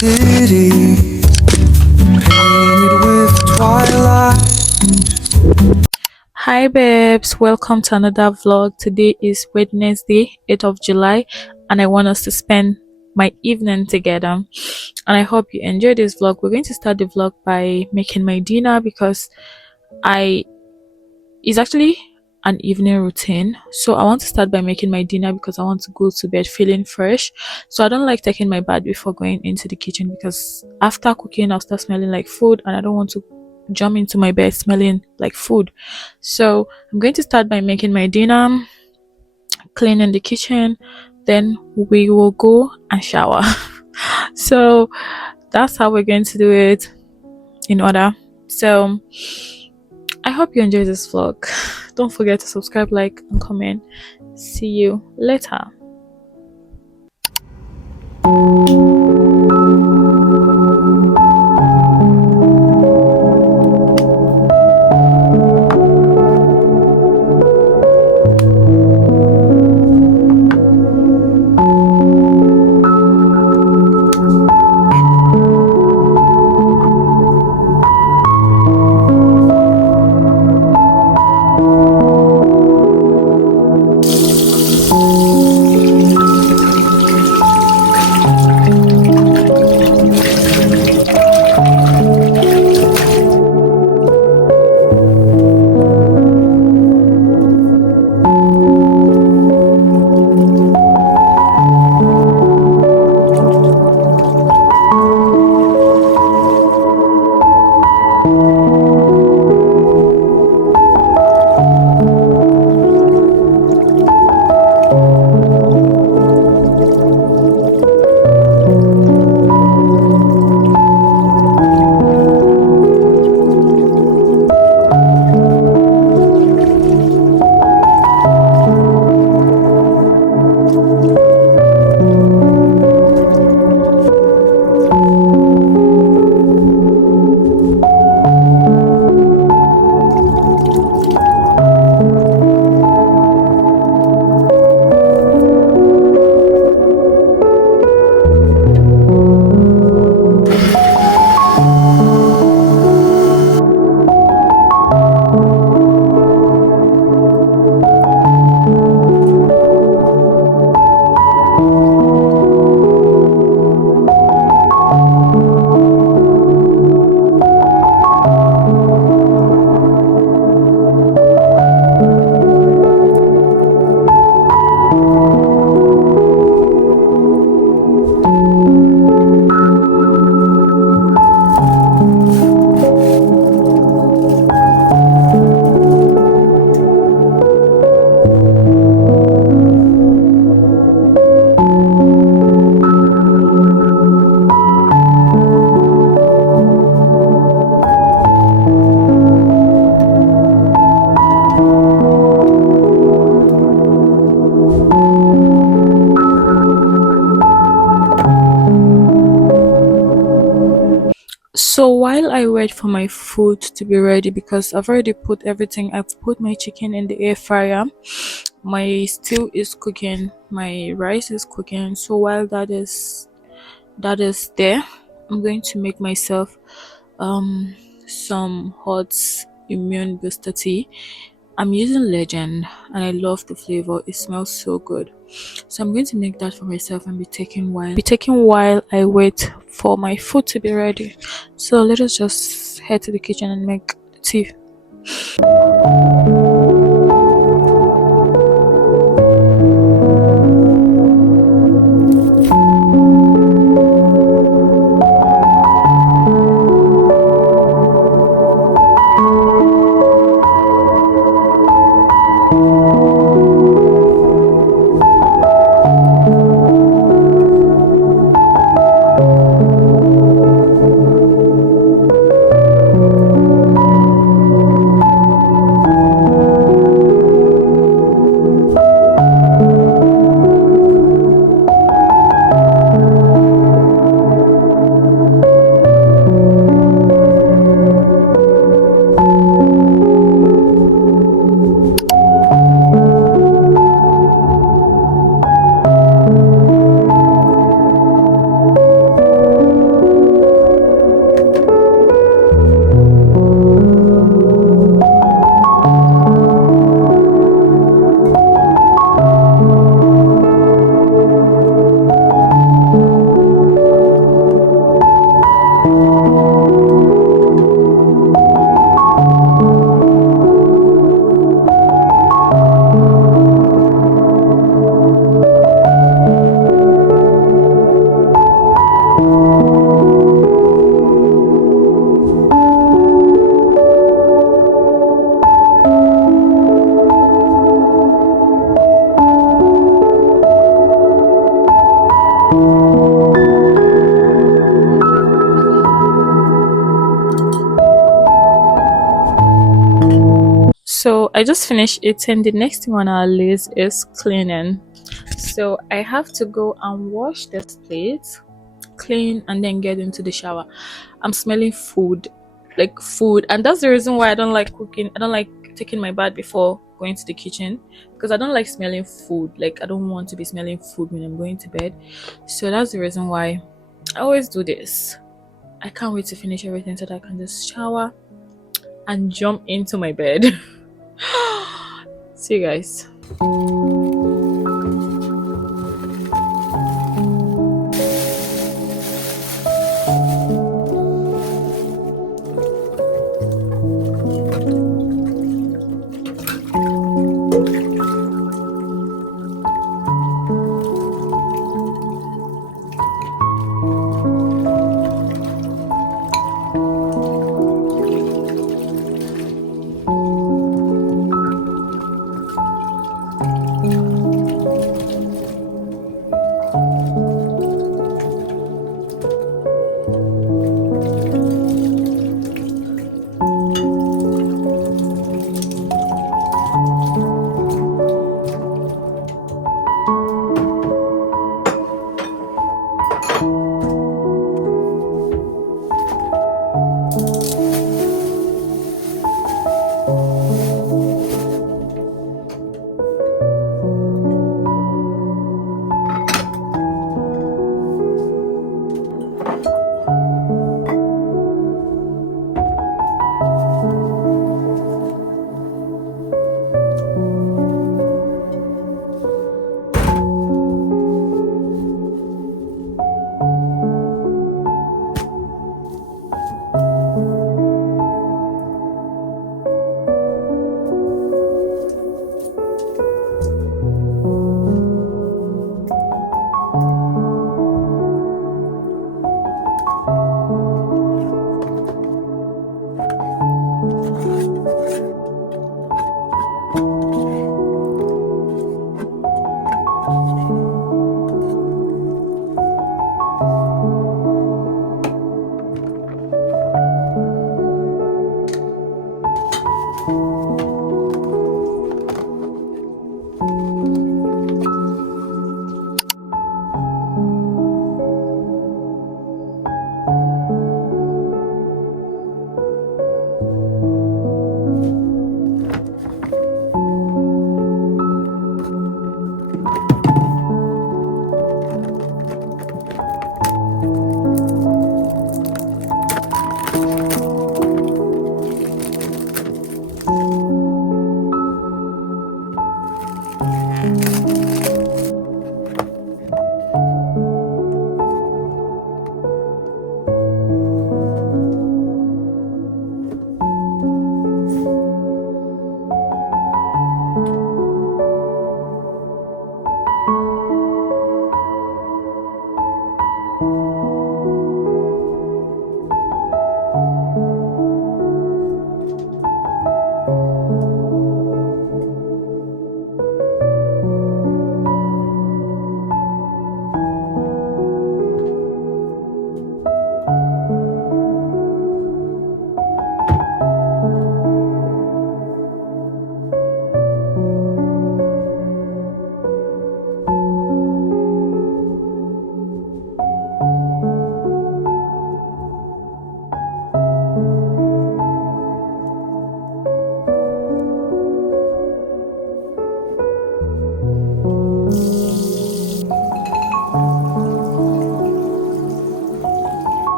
city painted with twilight. Hi babes, welcome to another vlog. Today is Wednesday, 8th of July, and I want us to spend my evening together. And I hope you enjoy this vlog. We're going to start the vlog by making my dinner because I it's actually an evening routine. So I want to start by making my dinner because I want to go to bed feeling fresh. So I don't like taking my bath before going into the kitchen because after cooking I'll start smelling like food and I don't want to jump into my bed smelling like food. So I'm going to start by making my dinner, cleaning the kitchen, then we will go and shower. So that's how we're going to do it in order. So I hope you enjoy this vlog. Don't forget to subscribe, like, and comment. See you later. So while I wait for my food to be ready, because I've already put everything, I've put my chicken in the air fryer, my stew is cooking, my rice is cooking. So while that is there, I'm going to make myself um some hot immune booster tea. I'm using Legend and I love the flavor. It smells so good. So I'm going to make that for myself and be taking while I wait for my food to be ready. So let us just head to the kitchen and make the tea. So I just finished eating. The next thing on our list is cleaning. So I have to go and wash this plate, clean, and then get into the shower. I'm smelling food, like food, and that's the reason why I don't like cooking. I don't like taking my bath before going to the kitchen because I don't like smelling food. Like I don't want to be smelling food when I'm going to bed. So that's the reason why I always do this. I can't wait to finish everything so that I can just shower and jump into my bed. See you guys.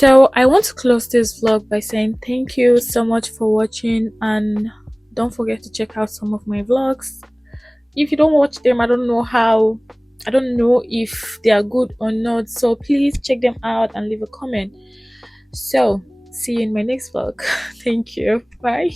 So I want to close this vlog by saying thank you so much for watching, and don't forget to check out some of my vlogs. If you don't watch them, I don't know if they are good or not, so please check them out and leave a comment. So see you in my next vlog. Thank you, bye.